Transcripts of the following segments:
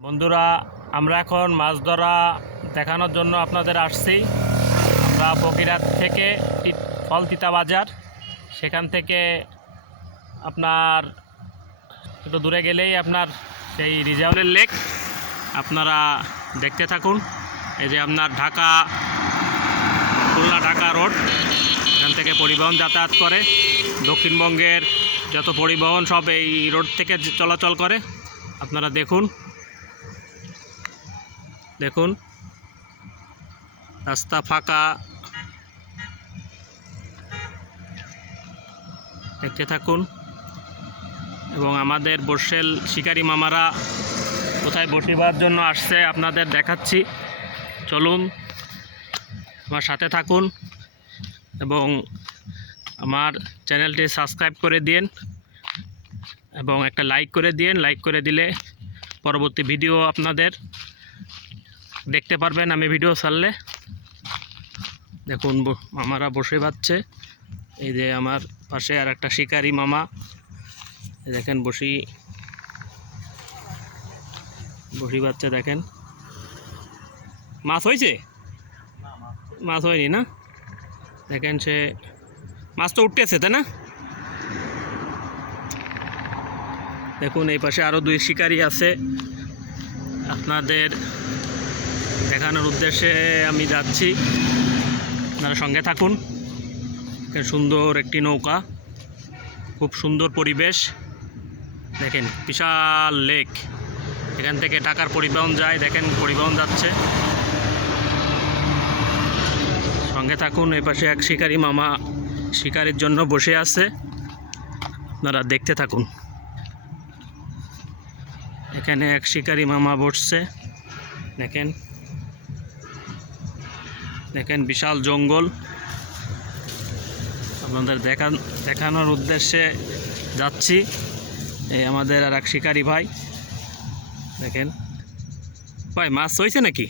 বন্ধুরা, আমরা এখন মাছ ধরা দেখানোর জন্য আপনাদের আসছি। আমরা বকিরাত থেকে ফলতিতা বাজার। সেখান থেকে আপনার একটু দূরে গেলেই আপনার সেই রিজাউলের লেক। আপনারা দেখতে থাকুন। এই যে আপনার ঢাকা, খুলনা ঢাকা রোড। এখান থেকে পরিবহন যাতায়াত করে। দক্ষিণবঙ্গের যত পরিবহন সব এই রোড থেকে চলাচল করে। আপনারা দেখুন। দেখুন। রাস্তা ফাঁকা। দেখতে থাকুন। এবং আমাদের বর্ষেল শিকারি মামারা কোথায় বসিবার জন্য আসছে আপনাদের দেখাচ্ছি। চলুন আমার সাথে থাকুন এবং আমার চ্যানেলটি সাবস্ক্রাইব করে দিন এবং একটা লাইক করে দিন। লাইক করে দিলে পরবর্তী ভিডিও আপনাদের দেখতে পারবেন আমি ভিডিও ছাড়লে। দেখুন মামারা বসে পাচ্ছে এই যে আমার পাশে আর একটা শিকারি মামা। দেখেন, বসি। বসি বাচ্চা দেখেন। মাছ হয়েছে? মাছ হয়নি না? দেখেন, সে মাছ তো উঠতেছে, তাই না? দেখুন, এই পাশে আরও দুই শিকারি আছে। আপনাদের দেখানোর উদ্দেশ্যে আমি যাচ্ছি। আপনারা সঙ্গে থাকুন। সুন্দর একটি নৌকা। খুব সুন্দর পরিবেশ। দেখেন, বিশাল লেক। এখান থেকে ঢাকার পরিবহন যায়, দেখেন, পরিবহন যাচ্ছে। সঙ্গে থাকুন এ পাশে এক শিকারি মামা শিকারির জন্য বসে আছে। আপনারা দেখতে থাকুন। এখানে এক শিকারি মামা বসছে। দেখেন দেখেন বিশাল জঙ্গল। আপনাদের দেখান দেখানোর উদ্দেশ্যে যাচ্ছি। এই আমাদের আর এক শিকারি ভাই। দেখেন। ভাই মাছ হয়েছে নাকি?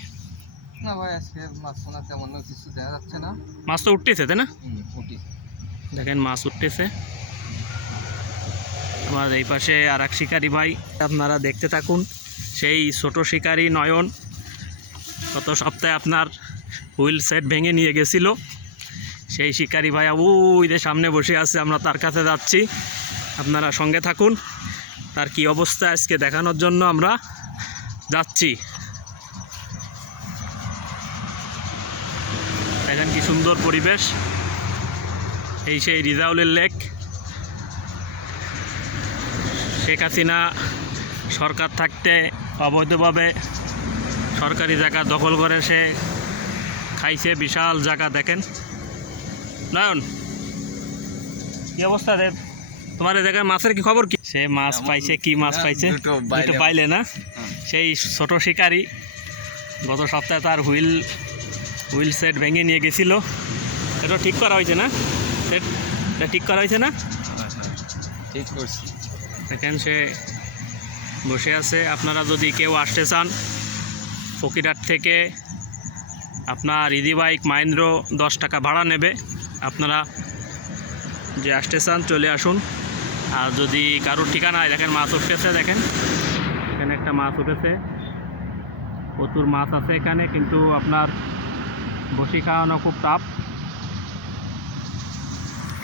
না ভাই আজকে মাছ শোনা তেমন কিছু দেখা যাচ্ছে না। মাছ তো উঠতেছে তাই না? দেখেন মাছ উঠতেছে। আমার এই পাশে আর এক শিকারি ভাই। আপনারা দেখতে থাকুন। সেই ছোট শিকারি নয়ন। গত সপ্তাহে আপনার হুইল সেট ভেঙে নিয়ে গেছিল। সেই শিকারি ভাই ওই যে সামনে বসে আছে, আমরা তার কাছে যাচ্ছি। আপনারা সঙ্গে থাকুন, তার কি অবস্থা আজকে দেখানোর জন্য আমরা যাচ্ছি। দেখেন কি সুন্দর পরিবেশ। এই সেই রিজাউলের লেক। শেখ হাসিনা সরকার থাকতে অবৈধভাবে সরকারি জায়গা দখল করে সে খাইছে বিশাল জায়গা দেখেন। নয়ন কি অবস্থা দেব? তোমার জায়গায় মাছের কি খবর কি? সে মাছ পাইছে কি মাছ হ্যাঁ, পাইছে? দুটো দুটো পাইলে না? সেই ছোট শিকারি গত সপ্তাহে তার হুইল হুইল সেট ভেঙে নিয়ে গেছিল। এটা ঠিক করা হয়েছে না? সেট এটা ঠিক করা হয়েছে না? ঠিক করছি। দেখেন সে বসে আছে। আপনারা যদি কেউ আসতে চান ফকিরহাট থেকে আপনার ইদি বাইক মাহেন্দ্র দশ টাকা ভাড়া নেবে। আপনারা যে আসতে চান চলে আসুন। আর যদি কারোর ঠিকানায় দেখেন মাছ উঠতেছে দেখেন। এখানে একটা মাছ উঠেছে। প্রচুর মাছ আছে এখানে কিন্তু আপনার বসি খাওয়ানো খুব টাফ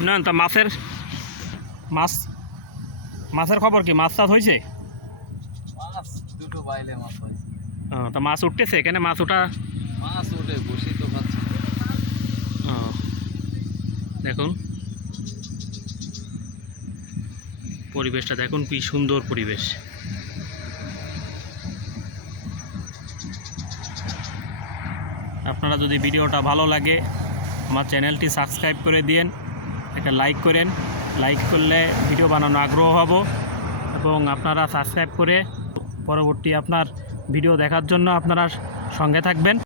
না তা মাছের মাছ মাছের খবর কি? মাছ চাষ হয়েছে তা মাছ উঠতেছে এখানে মাছ ওঠা ওঠে তো দেখুন। পরিবেশটা দেখুন, কি সুন্দর পরিবেশ। আপনারা যদি ভিডিওটা ভালো লাগে, আমার চ্যানেলটি সাবস্ক্রাইব করে দিন একটা লাইক করেন। লাইক করলে ভিডিও বানানো আগ্রহ হব এবং আপনারা সাবস্ক্রাইব করে পরবর্তী আপনার ভিডিও দেখার জন্য আপনারা সঙ্গে থাকবেন।